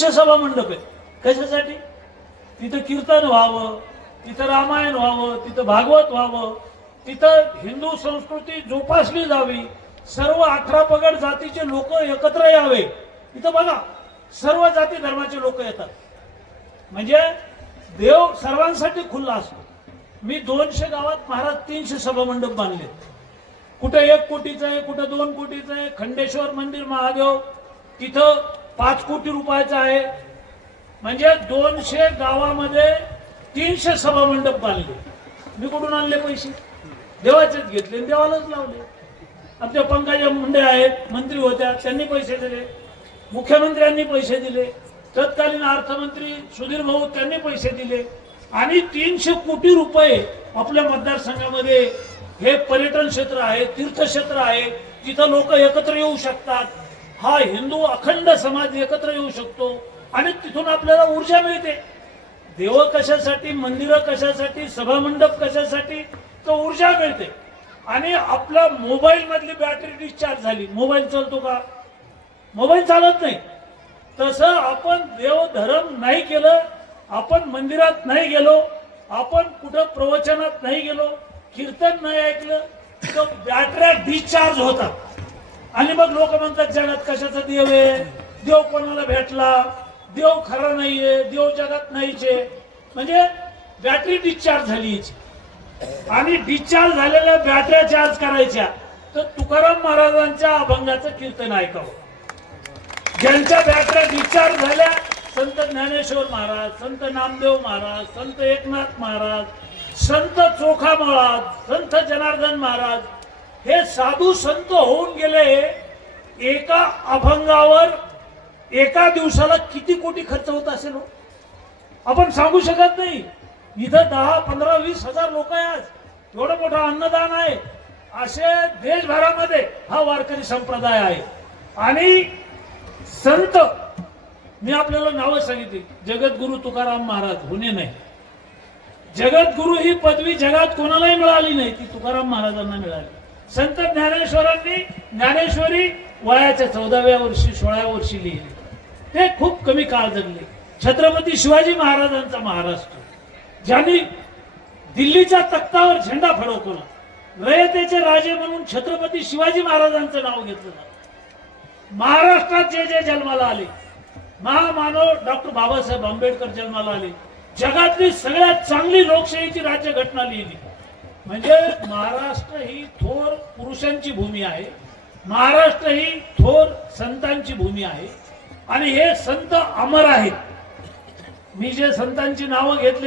सभा मंडप आहे. कशासाठी? तिथं कीर्तन व्हावं तिथं रामायण व्हावं तिथं भागवत व्हावं तिथं हिंदू संस्कृती जोपासली जावी सर्व अठरा पगड जातीचे लोक एकत्र यावे. इथं बघा सर्व जाती धर्माचे लोक येतात. म्हणजे देव सर्वांसाठी खुल्ला असतो. मी दोनशे गावात महाराज तीनशे सभामंडप बांधले. कुठं एक कोटीचं आहे कुठं दोन कोटीचं आहे खंडेश्वर मंदिर महादेव तिथं पाच कोटी रुपयाचं आहे. म्हणजे दोनशे गावामध्ये तीनशे सभामंडप बांधले. मी कुठून आणले पैसे? देवाचेच घेतले आणि देवालाच लावले. आमच्या पंकजा मुंडे आहेत मंत्री होत्या त्यांनी पैसे दिले. मुख्यमंत्र्यांनी पैसे दिले. तत्कालीन अर्थमंत्री सुधीर भाऊ त्यांनी पैसे दिले. आणि तीनशे कोटी रुपये आपल्या मतदारसंघामध्ये हे पर्यटन क्षेत्र आहे तीर्थक्षेत्र आहे तिथं लोक एकत्र येऊ शकतात. हा हिंदू अखंड समाज एकत्र येऊ शकतो आणि तिथून आपल्याला ऊर्जा मिळते. देव कशासाठी मंदिरं कशासाठी सभामंडप कशासाठी तर ऊर्जा मिळते. आणि आपला मोबाईल मधली बॅटरी डिस्चार्ज झाली. मोबाईल चालतो का? मोबाईल चालत नाही. तसं आपण देव धर्म नाही केलं आपण मंदिरात नाही गेलो आपण कुठं प्रवचनात नाही गेलो कीर्तन नाही ऐकलं तर बॅटऱ्या डिस्चार्ज होतात. आणि मग लोक म्हणतात जगात कशाचा देव आहे? देव कोणाला भेटला? देव खरा नाहीये देव जगात नाहीचे. म्हणजे बॅटरी डिस्चार्ज झाली आणि डिस्चार्ज झालेल्या बॅटऱ्या चार्ज करायच्या. तर तुकाराम महाराजांच्या अभंगाचं कीर्तन ऐकावं. ज्यांच्या बॅटऱ्या डिस्चार्ज झाल्या संत ज्ञानेश्वर महाराज संत नामदेव महाराज संत एकनाथ महाराज संत चोखा महाराज संत जनार्दन महाराज हे साधू संत होऊन गेले एका अभंगावर एका दिवसाला किती कोटी खर्च होत असेल हो? आपण सांगू शकत नाही. इथं दहा पंधरा वीस हजार लोक आहे आज. एवढं मोठं अन्नदान आहे. असे देशभरामध्ये हा वारकरी संप्रदाय आहे. आणि संत मी आपल्याला नावं सांगितली. जगद्गुरु तुकाराम महाराज होणे नाही. जगद्गुरु ही पदवी जगात कोणालाही मिळाली नाही ती तुकाराम महाराजांना मिळाली. संत ज्ञानेश्वरांनी ज्ञानेश्वरी वयाच्या चौदाव्या वर्षी सोळाव्या वर्षी लिहिली. ते खूप कमी काळ जगले. छत्रपती शिवाजी महाराजांचा महाराष्ट्र. ज्यांनी दिल्लीच्या तख्तावर झेंडा फडकवला. रयतेचे राजे म्हणून छत्रपती शिवाजी महाराजांचं नाव घेतलं महाराष्ट्रात जे जे जन्माला आले महामानव डॉक्टर बाबासाहेब आंबेडकर जन्माला आले जगातली सगळ्यात चांगली लोकशाहीची राज्यघटना लिहिली. म्हणजे महाराष्ट्र ही थोर पुरुषांची भूमी आहे. महाराष्ट्र ही थोर संतांची भूमी आहे. आणि हे संत अमर आहेत. मी जे संतांची नावं घेतली